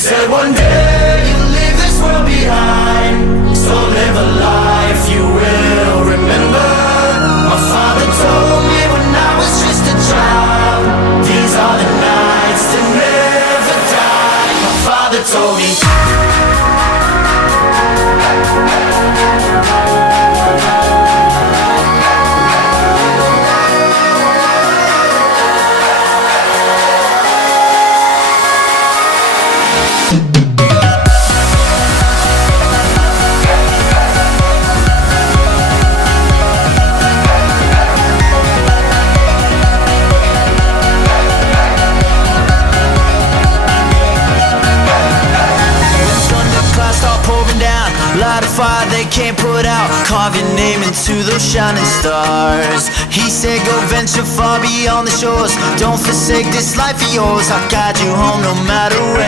said one day you'll leave this world behind, so live a life you will remember. My father told me when I was just a child, these are the nights that never die. My father told me. Light a fire they can't put out, carve your name into those shining stars. He said go venture far beyond the shores, don't forsake this life of yours. I'll guide you home no matter where.